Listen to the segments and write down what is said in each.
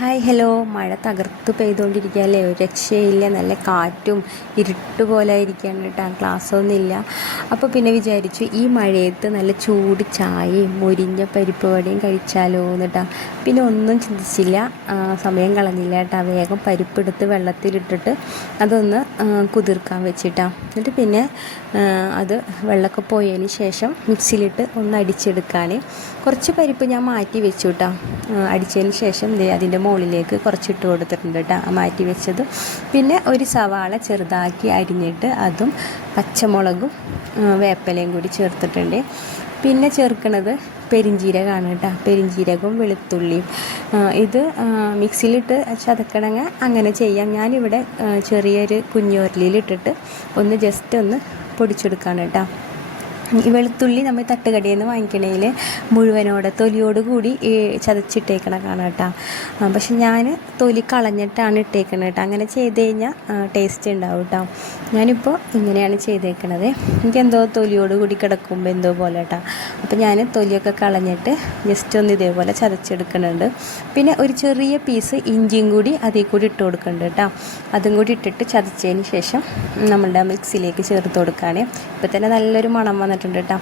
Hi hello. മഴ തകർത്ത് പെയ്തുകൊണ്ടിരിക്കുകയല്ലേ ഒരു രക്ഷയില്ല. നല്ല കാറ്റും ഇരുട്ട് പോലെ ഇരിക്കുകയാണ് കേട്ടോ. ക്ലാസ്സൊന്നുമില്ല. അപ്പോൾ പിന്നെ വിചാരിച്ചു ഈ മഴയത്ത് നല്ല ചൂട് ചായയും മുരിഞ്ഞ പരിപ്പ് വടയും കഴിച്ചാലോ എന്നിട്ടാ പിന്നെ ഒന്നും ചിന്തിച്ചില്ല. സമയം കളഞ്ഞില്ല കേട്ടോ വേഗം പരിപ്പെടുത്ത് വെള്ളത്തിലിട്ടിട്ട് അതൊന്ന് കുതിർക്കാൻ വെച്ചിട്ടാ. എന്നിട്ട് പിന്നെ അത് വെള്ളമൊക്കെ പോയതിന് ശേഷം മിക്സിയിലിട്ട് ഒന്ന് അടിച്ചെടുക്കാൻ കുറച്ച് പരിപ്പ് ഞാൻ മാറ്റി വെച്ചു കേട്ടോ അടിച്ചതിന് ശേഷം അതിന്റെ മുകളിലേക്ക് കുറച്ചിട്ട് കൊടുത്തിട്ടുണ്ട് കേട്ടോ മാറ്റി വെച്ചത്. പിന്നെ ഒരു സവാള ചെറുതാക്കി അരിഞ്ഞിട്ട് അതും പച്ചമുളകും വേപ്പലയും കൂടി ചേർത്തിട്ടുണ്ട്. പിന്നെ ചേർക്കുന്നത് പെരിഞ്ജീരകമാണ് കേട്ടോ പെരിഞ്ജീരകവും വെളുത്തുള്ളിയും. ഇത് മിക്സിയിലിട്ട് ചതക്കണങ്ങ അങ്ങനെ ചെയ്യാം. ഞാനിവിടെ ചെറിയൊരു കുഞ്ഞുരലിയിലിട്ടിട്ട് ഒന്ന് ജസ്റ്റ് ഒന്ന് പൊടിച്ചെടുക്കുകയാണ് കേട്ടോ ഈ വെളുത്തുള്ളി നമ്മൾ തട്ടുകടിയിൽ നിന്ന് വാങ്ങിക്കണേൽ മുഴുവനോടെ തൊലിയോട് കൂടി ചതച്ചിട്ടേക്കണ കാണാം കേട്ടോ. പക്ഷെ ഞാൻ തൊലി കളഞ്ഞിട്ടാണ് ഇട്ടേക്കണത് കേട്ടോ. അങ്ങനെ ചെയ്ത് കഴിഞ്ഞാൽ ടേസ്റ്റ് ഉണ്ടാവും കേട്ടോ. ഞാനിപ്പോൾ ഇങ്ങനെയാണ് ചെയ്തേക്കണത്. എനിക്കെന്തോ തൊലിയോട് കൂടി കിടക്കുമ്പോൾ എന്തോ പോലെ കേട്ടോ. അപ്പോൾ ഞാൻ തൊലിയൊക്കെ കളഞ്ഞിട്ട് ജസ്റ്റ് ഒന്ന് ഇതേപോലെ ചതച്ചെടുക്കുന്നുണ്ട് പിന്നെ ഒരു ചെറിയ പീസ് ഇഞ്ചിയും കൂടി അതിൽ കൂടി ഇട്ട് കൊടുക്കുന്നുണ്ട് കേട്ടോ. അതും കൂടി ഇട്ടിട്ട് ചതച്ചതിന് ശേഷം നമ്മളുടെ മിക്സിയിലേക്ക് ചേർത്ത് കൊടുക്കുകയാണ് ഇപ്പോൾ തന്നെ നല്ലൊരു മണം വന്നിട്ടുണ്ട് കേട്ടോ.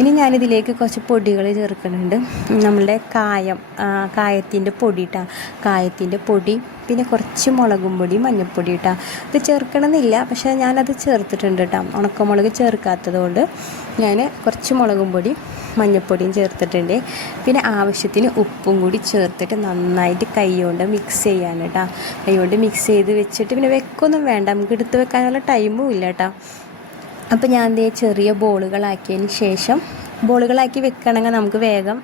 ഇനി ഞാനിതിലേക്ക് കുറച്ച് പൊടികൾ ചേർക്കുന്നുണ്ട്. നമ്മളുടെ കായം കായത്തിന്റെ പൊടി കേട്ടോ കായത്തിന്റെ പൊടി പിന്നെ കുറച്ച് മുളകും പൊടി മഞ്ഞൾപ്പൊടി കേട്ടോ ഇത് ചേർക്കണമെന്നില്ല പക്ഷേ ഞാനത് ചേർത്തിട്ടുണ്ട് കേട്ടോ ഉണക്കമുളക് ചേർക്കാത്തത് കൊണ്ട് ഞാൻ കുറച്ച് മുളകും പൊടി മഞ്ഞൾപ്പൊടിയും ചേർത്തിട്ടുണ്ട്. പിന്നെ ആവശ്യത്തിന് ഉപ്പും കൂടി ചേർത്തിട്ട് നന്നായിട്ട് കൈ കൊണ്ട് മിക്സ് ചെയ്യാൻ കേട്ടോ കൈ കൊണ്ട് മിക്സ് ചെയ്ത് വെച്ചിട്ട് പിന്നെ വെക്കൊന്നും വേണ്ട. നമുക്ക് എടുത്ത് വെക്കാനുള്ള ടൈമും ഇല്ല കേട്ടോ അപ്പോൾ ഞാൻ ദേ ചെറിയ ബോളുകളാക്കിയതിന് ശേഷം ബോളുകളാക്കി വെക്കണമെങ്കിൽ നമുക്ക് വേഗം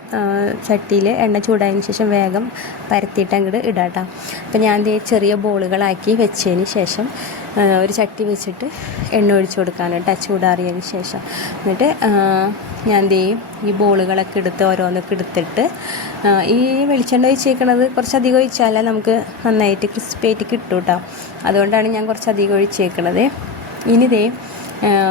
ചട്ടിയിൽ എണ്ണ ചൂടായതിന് ശേഷം വേഗം പരത്തിയിട്ട് അങ്ങോട്ട് ഇടാം കേട്ടോ അപ്പോൾ ഞാൻ ദേ ചെറിയ ബോളുകളാക്കി വെച്ചതിന് ശേഷം ഒരു ചട്ടി വെച്ചിട്ട് എണ്ണ ഒഴിച്ചു കൊടുക്കാണ് കേട്ടോ ചൂടാറിയതിന് ശേഷം. എന്നിട്ട് ഞാൻ എന്ത് ചെയ്യും ഈ ബോളുകളൊക്കെ എടുത്ത് ഓരോന്നൊക്കെ എടുത്തിട്ട് ഈ വെളിച്ചെണ്ണ ഒഴിച്ചേക്കണത് കുറച്ചധികം ഒഴിച്ചാലേ നമുക്ക് നന്നായിട്ട് ക്രിസ്പിയായിട്ട് കിട്ടും കേട്ടോ അതുകൊണ്ടാണ് ഞാൻ കുറച്ചധികം ഒഴിച്ചേക്കണത്. ഇനി ആ,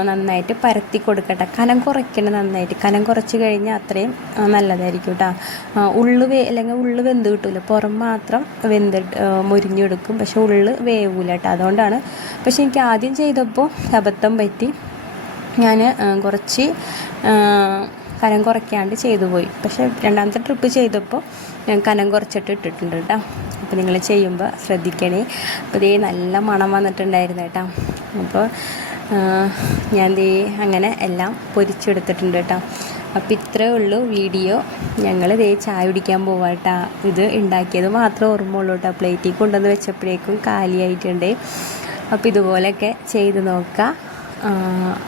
നന്നായിട്ട് പരത്തി കൊടുക്കട്ടെ. കനം കുറയ്ക്കണം നന്നായിട്ട്. കനം കുറച്ച് കഴിഞ്ഞാൽ അത്രയും നല്ലതായിരിക്കും കേട്ടോ ഉള്ളു വേ അല്ലെങ്കിൽ ഉള്ളു വെന്ത് കിട്ടില്ല പുറം മാത്രം വെന്തിട്ട് ആ, മുരിഞ്ഞെടുക്കും. പക്ഷെ ഉള്ളു വേവൂല കേട്ടോ അതുകൊണ്ടാണ് പക്ഷെ എനിക്ക് ആദ്യം ചെയ്തപ്പോൾ അബദ്ധം പറ്റി. ഞാൻ കുറച്ച് കനം കുറയ്ക്കാണ്ട് ചെയ്തു പോയി. പക്ഷേ രണ്ടാമത്തെ ട്രിപ്പ് ചെയ്തപ്പോൾ ഞാൻ കനം കുറച്ചിട്ട് ഇട്ടിട്ടുണ്ട് കേട്ടോ അപ്പോൾ നിങ്ങൾ ചെയ്യുമ്പോൾ ശ്രദ്ധിക്കണേ. അപ്പോൾ ഇതേ നല്ല മണം വന്നിട്ടുണ്ടായിരുന്നു കേട്ടോ അപ്പോൾ ഞാൻ ദേ അങ്ങനെ എല്ലാം പൊരിച്ചെടുത്തിട്ടുണ്ട് കേട്ടോ. അപ്പോൾ ഇത്രേ ഉള്ളൂ വീഡിയോ. ഞങ്ങൾ ദേ ചായ കുടിക്കാൻ പോവാട്ടാ. ഇത് ഉണ്ടാക്കിയത് മാത്രമേ ഓർമ്മയുള്ളൂ കേട്ടോ. പ്ലേറ്റിൽ കൊണ്ടുവന്ന് വെച്ചപ്പോഴേക്കും കാലിയായിട്ടുണ്ട്. അപ്പോൾ ഇതുപോലെയൊക്കെ ചെയ്ത് നോക്കുക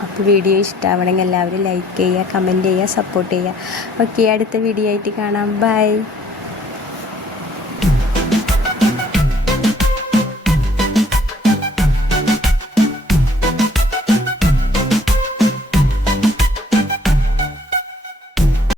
അപ്പോൾ വീഡിയോ ഇഷ്ടമാവണമെങ്കിൽ എല്ലാവരും ലൈക്ക് ചെയ്യുക കമന്റ് ചെയ്യുക സപ്പോർട്ട് ചെയ്യുക. ഓക്കെ അടുത്ത വീഡിയോ ആയിട്ട് കാണാം. ബൈ